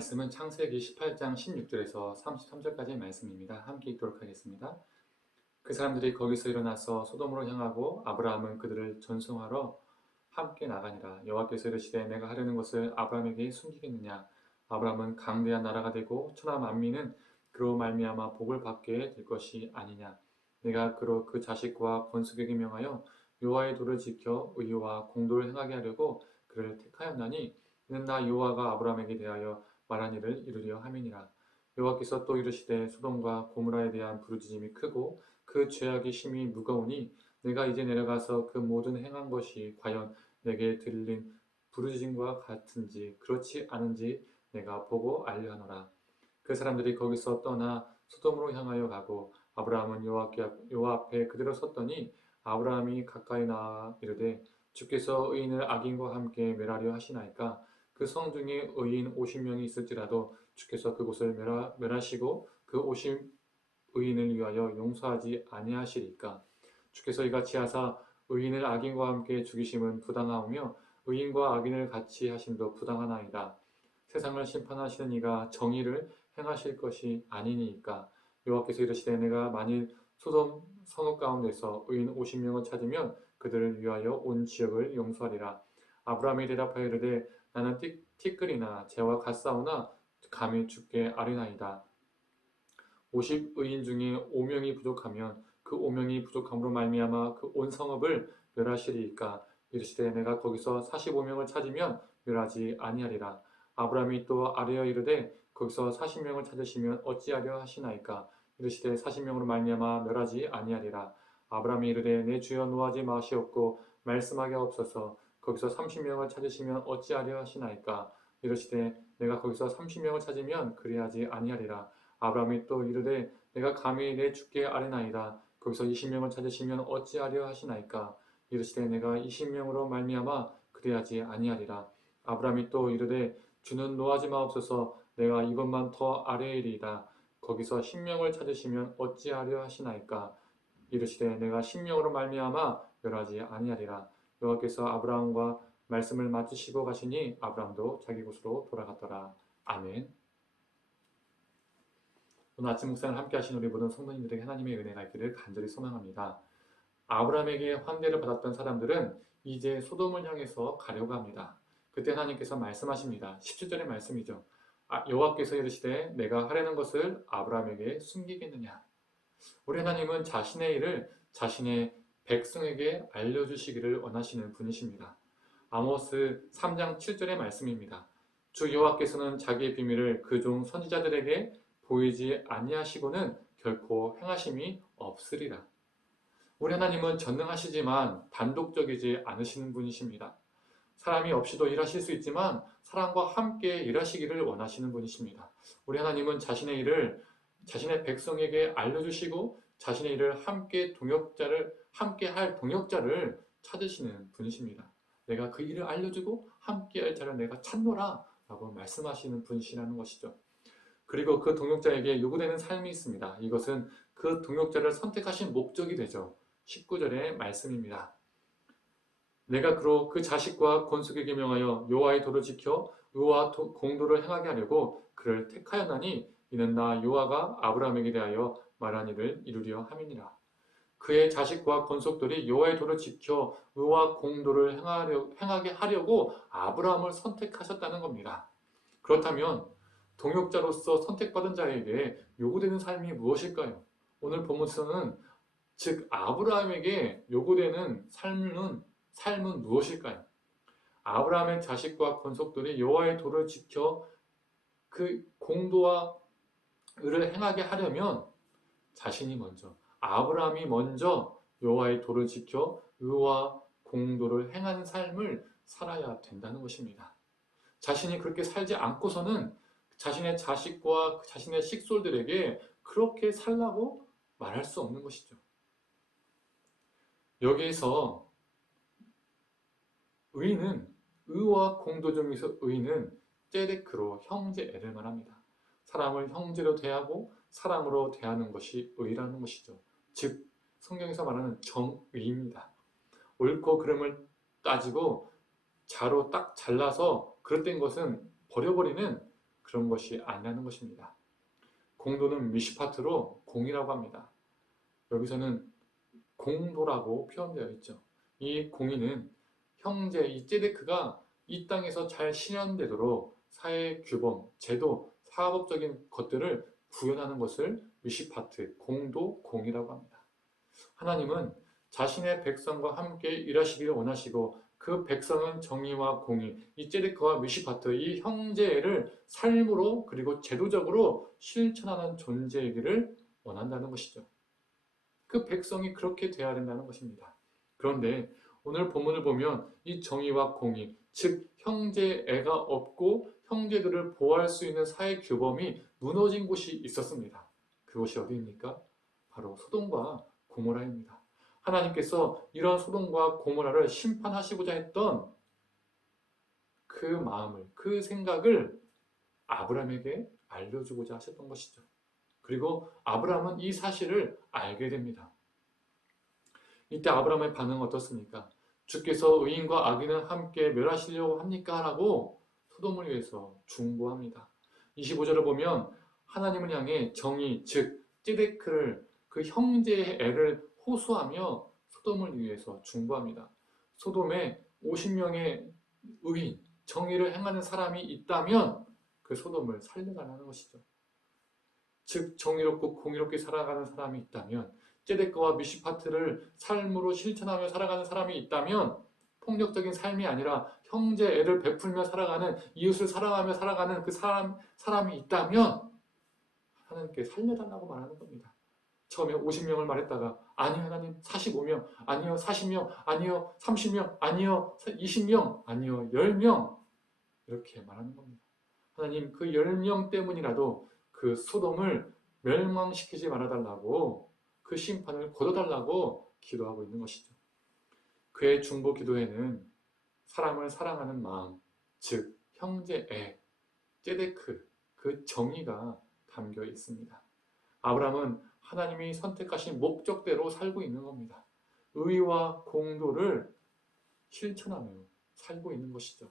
말씀은 창세기 18장 16절에서 33절까지의 말씀입니다. 함께 읽도록 하겠습니다. 그 사람들이 거기서 일어나서 소돔으로 향하고 아브라함은 그들을 전송하러 함께 나가니라. 여호와께서 이르시되 내가 하려는 것을 아브라함에게 숨기겠느냐. 아브라함은 강대한 나라가 되고 천하 만민은 그로 말미암아 복을 받게 될 것이 아니냐. 내가 그로 그 자식과 권속에게 명하여 여호와의 도를 지켜 의와 공도를 행하게 하려고 그를 택하였나니 이는 나 여호와가 아브라함에게 대하여 말한 일을 이루려 함이니라. 여호와께서 또 이르시되 소돔과 고모라에 대한 부르짖음이 크고 그 죄악이 심히 무거우니 내가 이제 내려가서 그 모든 행한 것이 과연 내게 들린 부르짖음과 같은지 그렇지 않은지 내가 보고 알려하노라. 그 사람들이 거기서 떠나 소돔으로 향하여 가고 아브라함은 여호와 앞에 그대로 섰더니 아브라함이 가까이 나아 이르되 주께서 의인을 악인과 함께 멸하려 하시나이까. 그 성 중에 의인 50명이 있을지라도 주께서 그곳을 멸하시고 그 50 의인을 위하여 용서하지 아니하시리까. 주께서 이같이 하사 의인을 악인과 함께 죽이심은 부당하오며 의인과 악인을 같이 하심도 부당하나이다. 세상을 심판하시는 이가 정의를 행하실 것이 아니니까. 여호와께서 이르시되 내가 만일 소돔 성읍 가운데서 의인 50명을 찾으면 그들을 위하여 온 지역을 용서하리라. 아브라함이 대답하여 이르되 나는 티끌이나 재와 같사오나 감히 주께 아뢰나이다. 50의인 중에 5명이 부족하면 그 5명이 부족함으로 말미암아 그 온 성읍을 멸하시리이까. 이르시되 내가 거기서 45명을 찾으면 멸하지 아니하리라. 아브라함이 또 아뢰어 이르되 거기서 40명을 찾으시면 어찌하려 하시나이까. 이르시되 40명으로 말미암아 멸하지 아니하리라. 아브라함이 이르되 내 주여 노하지 마시옵고 말씀하게 없어서 거기서 30명을 찾으시면 어찌하려 하시나이까. 이르시되 내가 거기서 30명을 찾으면 그리하지 아니하리라. 아브라함이 또 이르되 내가 감히 내 주께 아뢰나이다. 거기서 20명을 찾으시면 어찌하려 하시나이까. 이르시되 내가 20명으로 말미암아 그리하지 아니하리라. 아브라함이 또 이르되 주는 노하지 마옵소서. 내가 이것만 더 아뢰이리이다. 거기서 10명을 찾으시면 어찌하려 하시나이까. 이르시되 내가 10명으로 말미암아 멸하지 아니하리라. 여호와께서 아브라함과 말씀을 마치시고 가시니 아브라함도 자기 곳으로 돌아갔더라. 아멘. 오늘 아침 묵상을 함께 하신 우리 모든 성도님들에게 하나님의 은혜가 있기를 간절히 소망합니다. 아브라함에게 환대를 받았던 사람들은 이제 소돔을 향해서 가려고 합니다. 그때 하나님께서 말씀하십니다. 17절의 말씀이죠. 여호와께서 이르시되 내가 하려는 것을 아브라함에게 숨기겠느냐. 우리 하나님은 자신의 일을 자신의 백성에게 알려주시기를 원하시는 분이십니다. 아모스 3장 7절의 말씀입니다. 주 여호와께서는 자기의 비밀을 그 종 선지자들에게 보이지 아니하시고는 결코 행하심이 없으리라. 우리 하나님은 전능하시지만 단독적이지 않으시는 분이십니다. 사람이 없이도 일하실 수 있지만 사람과 함께 일하시기를 원하시는 분이십니다. 우리 하나님은 자신의 일을 자신의 백성에게 알려주시고 자신의 일을 함께 할 동역자를 찾으시는 분이십니다. 내가 그 일을 알려주고 함께 할 자를 내가 찾노라 라고 말씀하시는 분이시라는 것이죠. 그리고 그 동역자에게 요구되는 삶이 있습니다. 이것은 그 동역자를 선택하신 목적이 되죠. 19절의 말씀입니다. 내가 그로 그 자식과 권속에게 명하여 여호와의 도를 지켜 의와 공도를 행하게 하려고 그를 택하였나니 이는 나 여호와가 아브라함에게 대하여 말한 일을 이루려 함이니라. 그의 자식과 권속들이 여호와의 도를 지켜 의와 공도를 행하게 하려고 아브라함을 선택하셨다는 겁니다. 그렇다면 동역자로서 선택받은 자에게 요구되는 삶이 무엇일까요? 오늘 본문에서는 즉 아브라함에게 요구되는 삶은 무엇일까요? 아브라함의 자식과 권속들이 여호와의 도를 지켜 그 공도와 의를 행하게 하려면 아브라함이 먼저 여호와의 도를 지켜 의와 공도를 행하는 삶을 살아야 된다는 것입니다. 자신이 그렇게 살지 않고서는 자신의 자식과 자신의 식솔들에게 그렇게 살라고 말할 수 없는 것이죠. 여기에서 의와 공도 중에서 의는 째데크로 형제애를 말합니다. 사람을 형제로 대하고 사람으로 대하는 것이 의라는 것이죠. 즉 성경에서 말하는 정의입니다. 옳고 그름을 따지고 자로 딱 잘라서 그릇된 것은 버려버리는 그런 것이 아니라는 것입니다. 공도는 미시파트로 공이라고 합니다. 여기서는 공도라고 표현되어 있죠. 이 공의는 형제, 이 ጼ데크가 이 땅에서 잘 실현되도록 사회 규범, 제도, 사법적인 것들을 구현하는 것을 미시파트, 공도, 공이라고 합니다. 하나님은 자신의 백성과 함께 일하시기를 원하시고 그 백성은 정의와 공의, 이 ጼ데크와 미시파트, 이 형제를 삶으로 그리고 제도적으로 실천하는 존재이기를 원한다는 것이죠. 그 백성이 그렇게 돼야 된다는 것입니다. 그런데 오늘 본문을 보면 이 정의와 공의, 즉 형제애가 없고 형제들을 보호할 수 있는 사회 규범이 무너진 곳이 있었습니다. 그곳이 어디입니까? 바로 소돔과 고모라입니다. 하나님께서 이런 소돔과 고모라를 심판하시고자 했던 그 마음을, 그 생각을 아브라함에게 알려주고자 하셨던 것이죠. 그리고 아브라함은 이 사실을 알게 됩니다. 이때 아브라함의 반응은 어떻습니까? 주께서 의인과 악인을 함께 멸하시려고 합니까? 라고 소돔을 위해서 중보합니다. 25절을 보면 하나님을 향해 정의, 즉 ጼ데크를 그 형제의 애를 호소하며 소돔을 위해서 중보합니다. 소돔에 50명의 의인, 정의를 행하는 사람이 있다면 그 소돔을 살려달라는 것이죠. 즉 정의롭고 공의롭게 살아가는 사람이 있다면, ጼ데크와 미시파트를 삶으로 실천하며 살아가는 사람이 있다면, 폭력적인 삶이 아니라 형제 애를 베풀며 살아가는, 이웃을 사랑하며 살아가는 그 사람이 있다면 하나님께 살려달라고 말하는 겁니다. 처음에 50명을 말했다가 아니요 하나님 45명, 아니요 40명, 아니요 30명, 아니요 20명, 아니요 10명 이렇게 말하는 겁니다. 하나님 그 10명 때문이라도 그 소돔을 멸망시키지 말아달라고, 그 심판을 거둬달라고 기도하고 있는 것이죠. 그의 중보 기도에는 사람을 사랑하는 마음, 즉 형제애, ጼ데크, 그 정의가 담겨 있습니다. 아브라함은 하나님이 선택하신 목적대로 살고 있는 겁니다. 의와 공도를 실천하며 살고 있는 것이죠.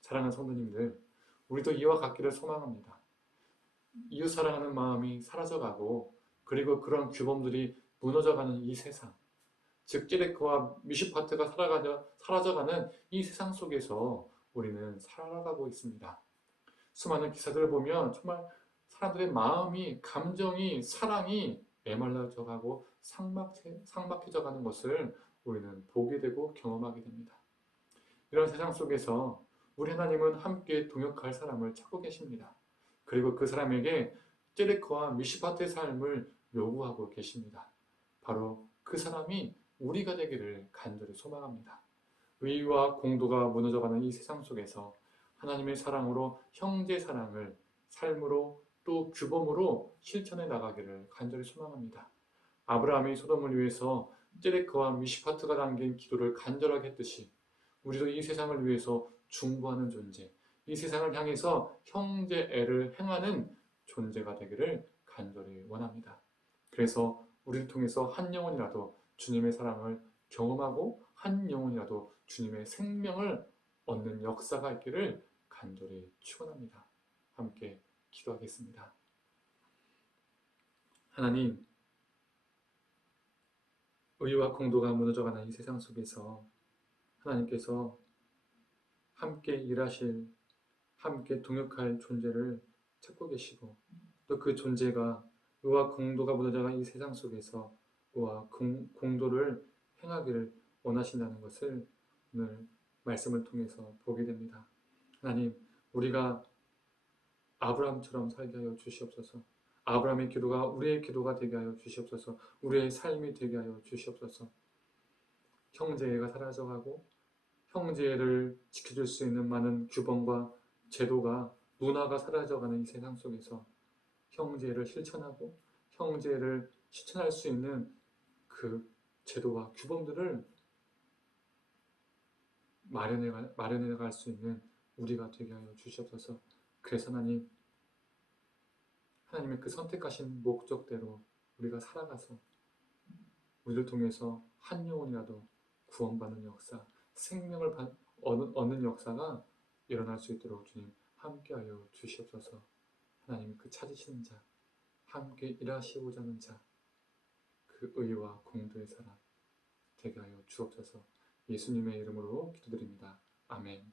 사랑하는 성도님들, 우리도 이와 같기를 소망합니다. 이웃 사랑하는 마음이 사라져가고 그리고 그런 규범들이 무너져가는 이 세상, 즉 ጼ데크와 미시파트가 사라져가는 이 세상 속에서 우리는 살아가고 있습니다. 수많은 기사들을 보면 정말 사람들의 마음이, 감정이, 사랑이 메말라져가고 삭막해져가는 것을 우리는 보게 되고 경험하게 됩니다. 이런 세상 속에서 우리 하나님은 함께 동역할 사람을 찾고 계십니다. 그리고 그 사람에게 ጼ데크와 미시파트의 삶을 요구하고 계십니다. 바로 그 사람이 우리가 되기를 간절히 소망합니다. 의와 공도가 무너져가는 이 세상 속에서 하나님의 사랑으로 형제 사랑을 삶으로 또 규범으로 실천해 나가기를 간절히 소망합니다. 아브라함이 소돔을 위해서 ጼ데크와 미시파트가 담긴 기도를 간절하게 했듯이 우리도 이 세상을 위해서 중보하는 존재, 이 세상을 향해서 형제애를 행하는 존재가 되기를 간절히 원합니다. 그래서 우리를 통해서 한 영혼이라도 주님의 사랑을 경험하고 한 영혼이라도 주님의 생명을 얻는 역사가 있기를 간절히 축원합니다. 함께 기도하겠습니다. 하나님, 의와 공도가 무너져가는 이 세상 속에서 하나님께서 함께 일하실, 함께 동역할 존재를 찾고 계시고 또 그 존재가 의와 공도가 무너져가는 이 세상 속에서 의와 공도를 행하기를 원하신다는 것을 오늘 말씀을 통해서 보게 됩니다. 하나님, 우리가 아브라함처럼 살게 하여 주시옵소서. 아브라함의 기도가 우리의 기도가 되게 하여 주시옵소서. 우리의 삶이 되게 하여 주시옵소서. 형제애가 사라져가고 형제를 지켜줄 수 있는 많은 규범과 제도가, 문화가 사라져가는 이 세상 속에서 형제를 실천하고 형제를 실천할 수 있는 그 제도와 규범들을 마련해 갈 수 있는 우리가 되게 하여 주시옵소서. 그래서 하나님의 그 선택하신 목적대로 우리가 살아가서 우리를 통해서 한 영혼이라도 구원받는 역사, 생명을 얻는 역사가 일어날 수 있도록 주님 함께하여 주시옵소서. 하나님 그 찾으시는 자, 함께 일하시고자 하는 자, 그 의와 공도의 사람 되게 하여 주옵소서. 예수님의 이름으로 기도드립니다. 아멘.